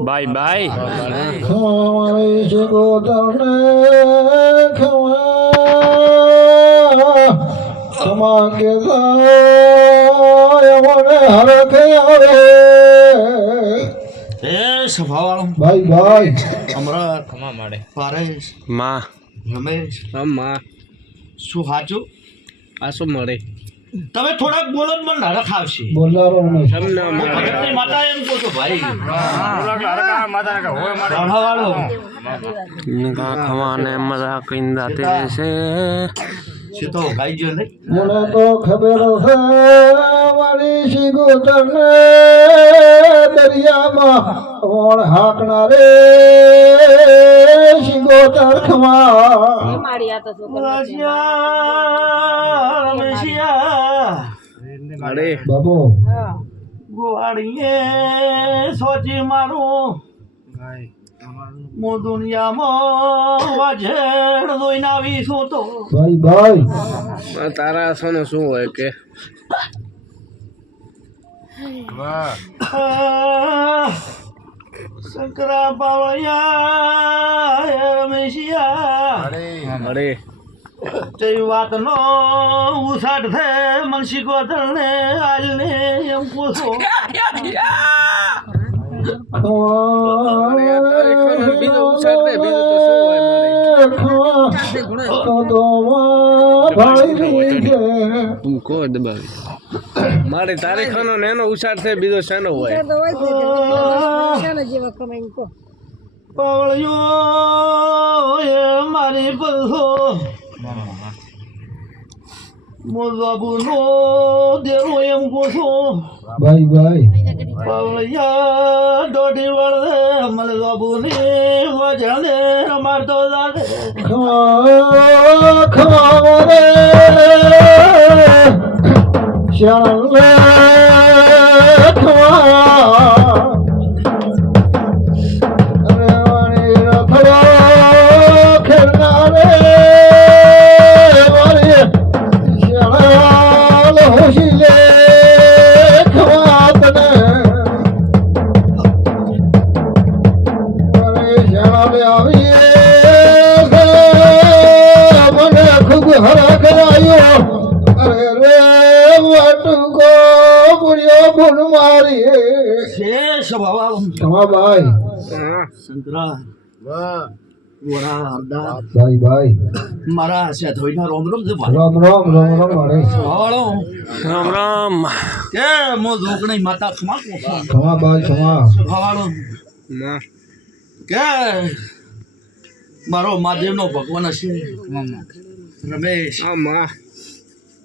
bye bye ભાઈ ભાઈ અમરા ખમા માડે પારેશ માં રમેશ માં શું સાચું આ શું મળે તમે થોડાક બોલો જ મને નારક આવશે બોલારો નહીં ભગતની માતા એમ કહો છો ભાઈ રાણાવાળો ખવાને મજા કઈ દાતે છે છે તો ગાઈ ગયો નહીં મને તો ખબર છે મારી શિગોતર ને દરિયામાં વણ હાકના રે શિગોતર ખમા અરે બાબુ ગોવાળીએ સોચી મારું મો દુનિયામાં વાજેડ જોઈને આવીશું તો ભાઈ ભાઈ તારા સોનો શું હોય કે શંકરા બાવળિયા રમેશિયા અરે તે વાત નો ઉસાટ થે મનસી ગોધર ને આજ ને એમ પૂછો મારે તારીખનો ને એનો ઉછાળ થાય બીજો શાનો હોય પાવળિયો એ મારી પલસો મોજાબુ નો દેરો એમ પૂછો ભાઈ ભાઈ પાવળિયા દોઢી વળે મને બાબુ ની વજાને મારતો લાગે ખમા ખમા રે શરણ રે ખમા અરે વાણી રખડો ખેરના રે વાણી શરણ હોશી લે ખમા તને વાણી શરણ આવી મને ખૂબ હરખ આવ્યો અરે રે વાટુકો પુણ્યો ભૂલ મારી છે સ્વભાવ ખમા ભાઈ શંકરા વરા હરદા ભાઈ ભાઈ મારા છે ધોઈના રોમ રોમ છે ભાઈ રામ રામ રામ રામ મારે હાલો રામ રામ કે મો ધોકણી માતા ખમા કોસો ખમા ભાઈ ખમા હાલો કે મારો મહાદેવનો ભગવાન હશે રમેશ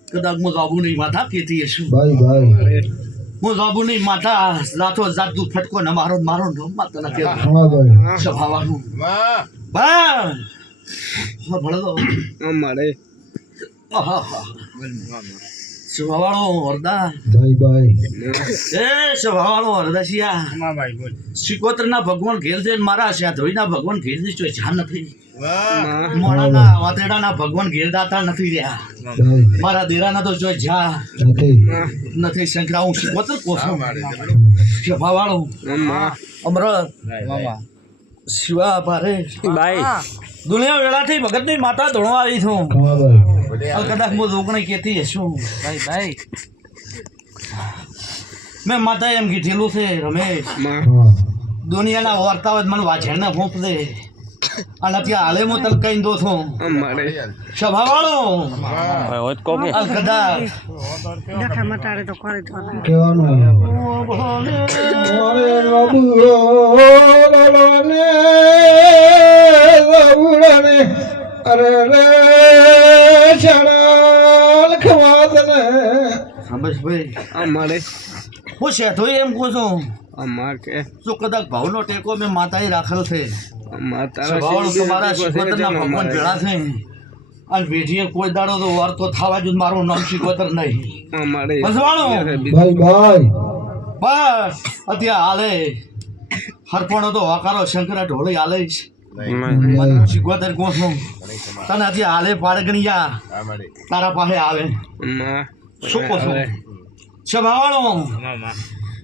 કદાચ હું જાબુની માતા કહેતી હશું ભાઈ ભાઈ હું જાબુની માતા જાતો જાતું ફટકો ને મારો મારો માતા ના કહેવાય ખમા ભાઈ સ્વભાવનું બા ભળો તો મારે સ્વભાવનો હરદા ભાઈ ભાઈ એ સ્વભાવનો હરદાશિયા શિકોતરના ભગવાન ઘેર છે ને મારા છે ધોઈના ભગવાન ઘેર ની ચોઈ જાન નથી મોડાના વાતેડાના ભગવાન ઘેર દાતા નથી રહ્યા ભાઈ મારા દેરાના તો જોઈ જા નથી નથી શંકરા હું શિકોતર કોસો સ્વભાવવાળો અમરત શિવા ભારે બાય દુનિયા વેળાથી ભગતની માતા ધોણવા આવી છું ખમા ભાઈ કદાચ હું રોકણી કહેતી હશું ભાઈ ભાઈ મેં માતા એમ કીધેલું છે રમેશ ખમા દુનિયાના વાર્તાઓ જ મને વાંચેને ફોંપ દે અને ત્યાં હાલે હું તને કહી દો છું મારે સ્વભાવવાળો હોત કોકે કદાચ કહેવાનું મારે બાબુ ને બાબુડાને અરે રે શરણ ખમા તને ભાઈ મારે હું શેઠો એમ કહું છું અમાર કે તો કદાચ ભાવનો ટેકો મેં માતાએ રાખેલો છે તારા સ્વભાવવાળો તો મારા શિકોતરના ભગવાન ભેળા છે અને પેઢીએ કોઈ દાડો તો વાર તો થવા જ મારું નામ શિકોતર નહીં મારે બસવાળો ભાઈ ભાઈ બસ અત્યારે હાલે હરપણો તો હકારો શંકરા ઢોળી હાલે શિકોતર કોણ છું તને હજી હાલે પાડગણિયા તારા પાસે આવે શું કહો છો સ્વભાવવાળો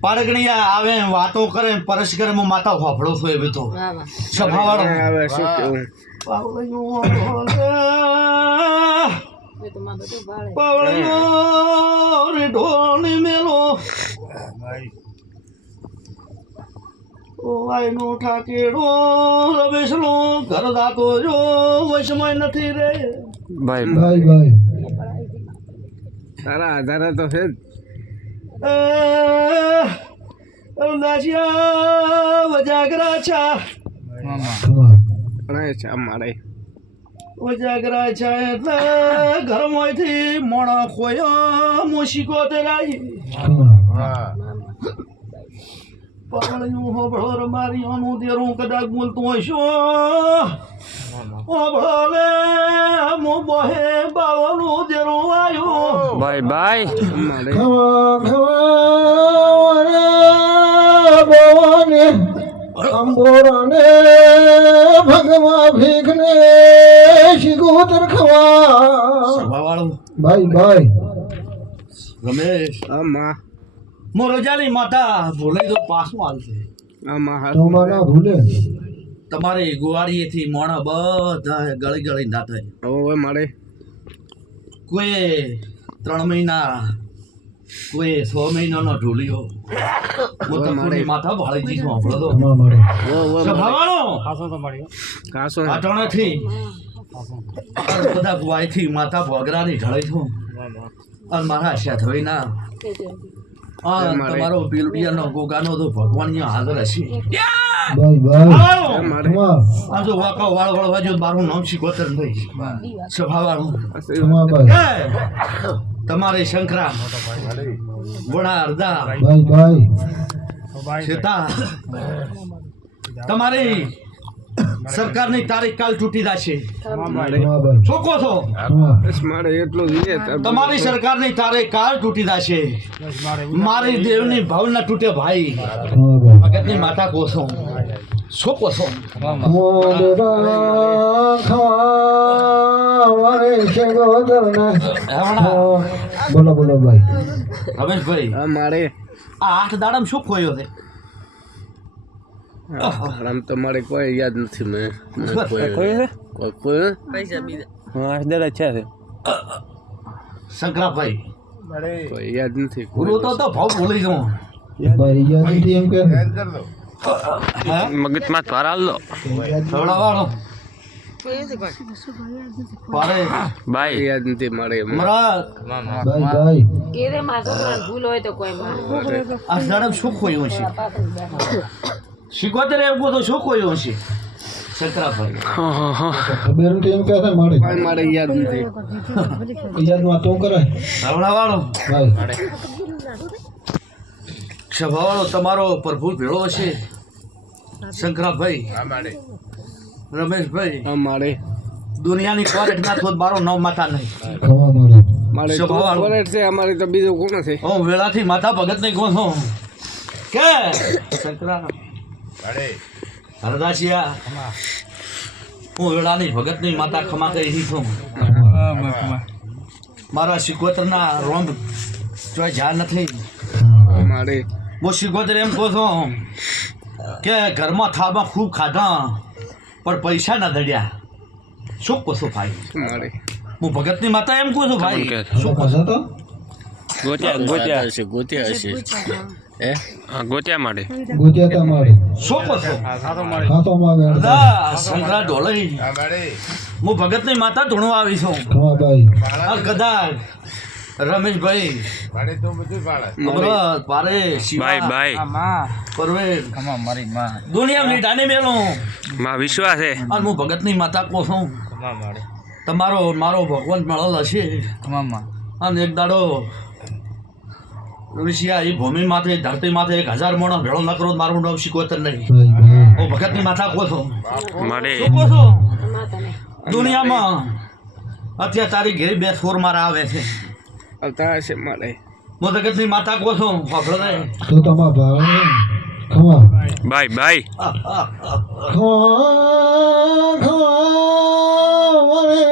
પારગણિયા આવે વાતો કરે પરસ કરે હું માતા હોફળો થયો એવી તો સ્વભાવવાળો હવે શું કેવું પાવળિયો રે ઢોળી મેલો ઓ આઈનો ઠાકેડો રમેશનો ઘર દાતો જો વૈષ્ણવ નથી રે ભાઈ ભાઈ ભાઈ તારા આધારે તો છે જ અરુણાચિયા વજાગરા છા ખમા પણ એ છે અમારે વજાગરા છા એટલે ઘરમાંથી મોણા ખોયો મૂશીકો તે રાઈ ખમા પાવળિયું હોબળો રમારી અનું દેરું કદાચ બોલતું હશો હોબળો લે મો બોહે બાવલું દેરું આવ્યું ભાઈ ભાઈ અમારે ખમા ખમા વરે ભવાને અંબોરાને ભગવા ભીખને શિગોતર ખમા સભાવાળું ભાઈ ભાઈ રમેશ આમાં મો રજાની માતા ભૂલાઈ તો પાછું આવશે આમાં હાથ તમારા ભૂલે તમારે ગુવાડીએથી મોણા બધા ગળી ગળી ના થાય હવે મારે કોઈ 3 મહિના કોઈ 6 મહિનાનો ઢોલિયો હું તમારી માથા ભાળી દીધું આપણો તો ખમા મળે સભાવાળો કાસો પાટણથી બધા ગુવાઈથી માતા ભોગરાની ઢળે છું અને મારા આશા થઈ ના તમારો પીલુડિયાનો ગોગાનો તો ભગવાન અહીંયા હાજર હશે ભાઈ ભાઈ સભાવાળો ખમા આ જો વાકા વાળ વળવા જો મારું નામ શીખોતર ભાઈ સભાવાળો ખમા ભાઈ એ, તમારે શંકરા વડા અર્ધા ભાઈ ભાઈ સીતા તમારી સરકારની તારીખ કાલ તૂટી જશે ખમા ભાઈ ચોખ્ખો છો ખમા બસ મારે એટલું જ છે તમારી સરકારની તારીખ કાલ તૂટી જશે મારી દેવની ભાવના તૂટે ભાઈ ખમા ભાઈ ભગતની માતા કોસો શું કોસો બોલો બોલો ભાઈ રમેશભાઈ અમારે આ 8 દાડામાં શું ખોયો છે આમ તો મારે કોઈ યાદ નથી મેં કોઈ શંકરાભાઈ કોઈ યાદ નથી ભૂલો તો ભાવ ભૂલી જાઉં ભાઈ યાદ નથી એમ કે મગજમાં ભરાલ લો સવડાવાળો પારે ભાઈ યાદ નથી મારે મરા ભાઈ ભાઈ કેરે માં છોકરાને ભૂલ હોય તો કોઈ માં આ દાડામાં શું ખોયું હશે શીખોતર એમ કહો તો શું ખોયું હશે શંકરાભાઈ ખબર નથી એમ કે છે મારે મારે યાદ નથી યાદમાં તો કરાય સવડાવાળો ભાઈ સ્વભાવવાળો તમારો પ્રભુ ભેળો હશે શંકરાભાઈ રમેશભાઈ અમારે દુનિયાની કોરેટ ના થોડ મારો નામ માતા નહીં ખમા મળે મારે સ્વભાવ કોલેજ છે અમારે તો બીજું કોણ છે હું વેળાથી માતા ભગત નહીં કહું છું કે શંકરા હરદાસિયા હું વેળાની ભગતની માતા ખમા કરી છું મારા શિકોતરના રોંગ ચોય જા નથી મારે હું શિકોતર એમ કહું છું કે ઘરમાં થાબા ખૂબ ખાધા પણ પૈસા ના દડ્યા શું કહું છું ભાઈ મારે હું ભગતની માતા એમ કહું છું ભાઈ શું કહું પાછા તો ગોત્યા હશે ગોત્યા માટે ગુજ્યા તા મારે શું કહું છું ખાતોમાં આવે બધા શંકરા ઢોલઈ હું ભગતની માતા ધૂણવા આવી છું ખમા ભાઈ આ કદાચ રમેશભાઈ અમરત પારે શિવા પરવેશ દુનિયા મીઠાને મેલું માં વિશ્વાસ છે અને હું ભગતની માતા કહું છું તમારો મારો ભગવાન મળેલ હશે અને એક દાડો ઋષિયા એ ભૂમિ માથે ધરતી માથે 1000 મોણો ભેળો ન કરો તો મારું નામ શીખવતર નહીં ભાઈ ભાઈ હું ભગતની માતા કહું છું મારે શું કહું છું માતાને દુનિયામાં અત્યારે તારી ઘેર 2 છોર મારા આવે છે આવતા હશે મારે હું જગતની માતા કહું છું ફફડો રે તો તમારા ભાઈ ખમા બાય ખમા ખમા મને